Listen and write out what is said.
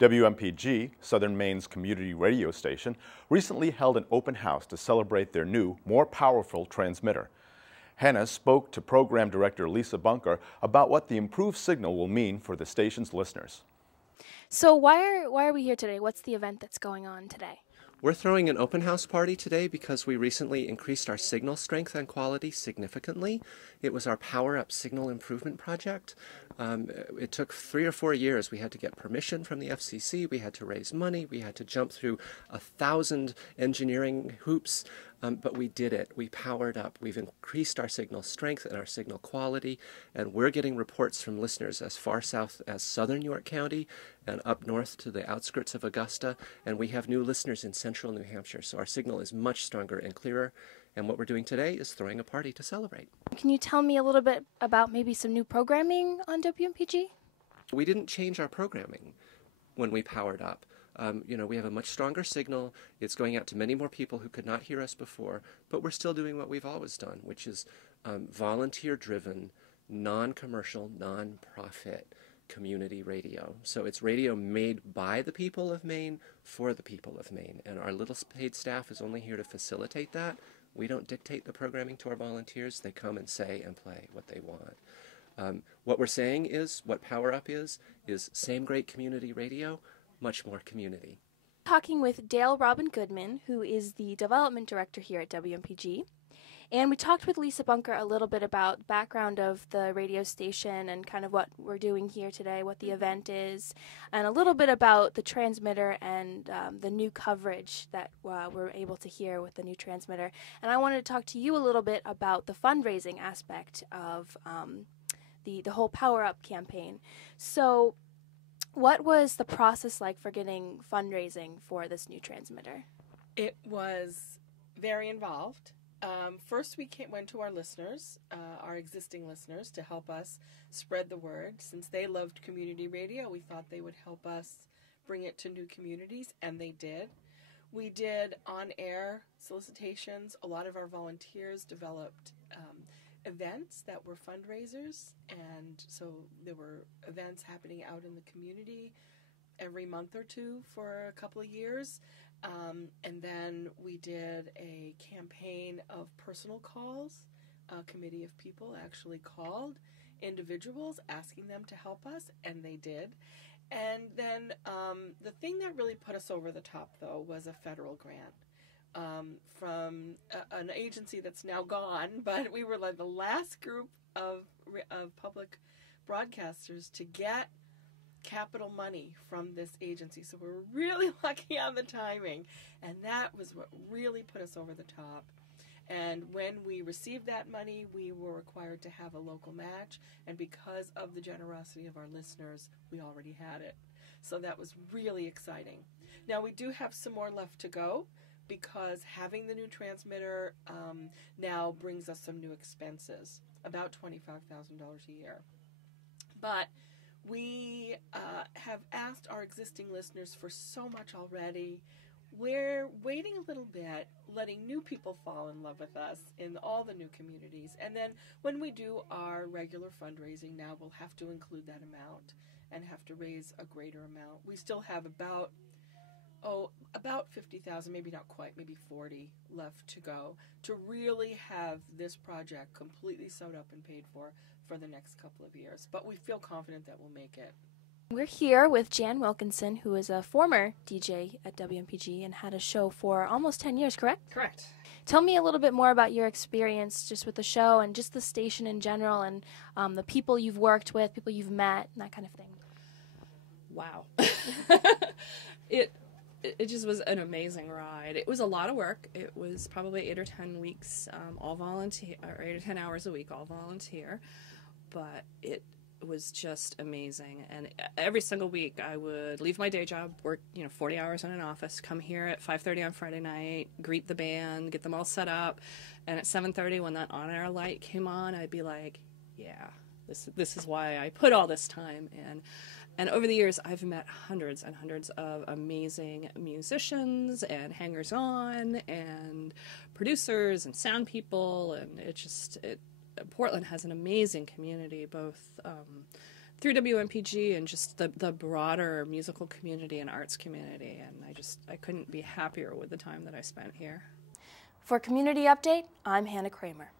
WMPG, Southern Maine's community radio station, recently held an open house to celebrate their new, more powerful transmitter. Hannah spoke to Program Director Lisa Bunker about what the improved signal will mean for the station's listeners. So why are we here today? What's the event that's going on today? We're throwing an open house party today because we recently increased our signal strength and quality significantly. It was our Power Up Signal Improvement Project. It took 3 or 4 years. We had to get permission from the FCC. We had to raise money. We had to jump through 1,000 engineering hoops. But we did it. We powered up. We've increased our signal strength and our signal quality, and we're getting reports from listeners as far south as southern York County and up north to the outskirts of Augusta, and we have new listeners in central New Hampshire, so our signal is much stronger and clearer, and what we're doing today is throwing a party to celebrate. Can you tell me a little bit about maybe some new programming on WMPG? We didn't change our programming when we powered up. We have a much stronger signal. It's going out to many more people who could not hear us before, but we're still doing what we've always done, which is volunteer-driven, non-commercial, non-profit community radio. So it's radio made by the people of Maine for the people of Maine, and our little paid staff is only here to facilitate that. We don't dictate the programming to our volunteers. They come and say and play what they want. What we're saying is, what Power Up is same great community radio, much more community. Talking with Dale Robin Goodman, who is the development director here at WMPG. And we talked with Lisa Bunker a little bit about the background of the radio station and kind of what we're doing here today, what the event is, and a little bit about the transmitter and the new coverage that we're able to hear with the new transmitter. And I wanted to talk to you a little bit about the fundraising aspect of the whole Power Up campaign. So what was the process like for getting fundraising for this new transmitter? It was very involved. First, we went to our listeners, our existing listeners, to help us spread the word. Since they loved community radio, we thought they would help us bring it to new communities, and they did. We did on-air solicitations. A lot of our volunteers developed events that were fundraisers, and so there were events happening out in the community every month or two for a couple of years, and then we did a campaign of personal calls. A committee of people actually called individuals asking them to help us, and they did. And then the thing that really put us over the top, though, was a federal grant from an agency that's now gone, but we were like the last group of public broadcasters to get capital money from this agency. So we were really lucky on the timing, and that was what really put us over the top. And when we received that money, we were required to have a local match, and because of the generosity of our listeners, we already had it. So that was really exciting. Now we do have some more left to go, because having the new transmitter now brings us some new expenses, about $25,000 a year. But we have asked our existing listeners for so much already. We're waiting a little bit, letting new people fall in love with us in all the new communities. And then when we do our regular fundraising now, we'll have to include that amount and have to raise a greater amount. We still have about 50,000, maybe not quite, maybe 40 left to go to really have this project completely sewed up and paid for the next couple of years. But we feel confident that we'll make it. We're here with Jan Wilkinson, who is a former DJ at WMPG and had a show for almost 10 years, correct? Correct. Tell me a little bit more about your experience just with the show and just the station in general and the people you've worked with, people you've met, and that kind of thing. Wow. It just was an amazing ride. It was a lot of work. It was probably 8 or 10 weeks, all volunteer, or 8 or 10 hours a week, all volunteer. But it was just amazing. And every single week I would leave my day job, work 40 hours in an office, come here at 5:30 on Friday night, greet the band, get them all set up. And at 7:30 when that on-air light came on, I'd be like, yeah, this is why I put all this time in. And over the years, I've met hundreds and hundreds of amazing musicians and hangers-on and producers and sound people, and Portland has an amazing community, both through WMPG and just the broader musical community and arts community, and I couldn't be happier with the time that I spent here. For Community Update, I'm Hannah Kramer.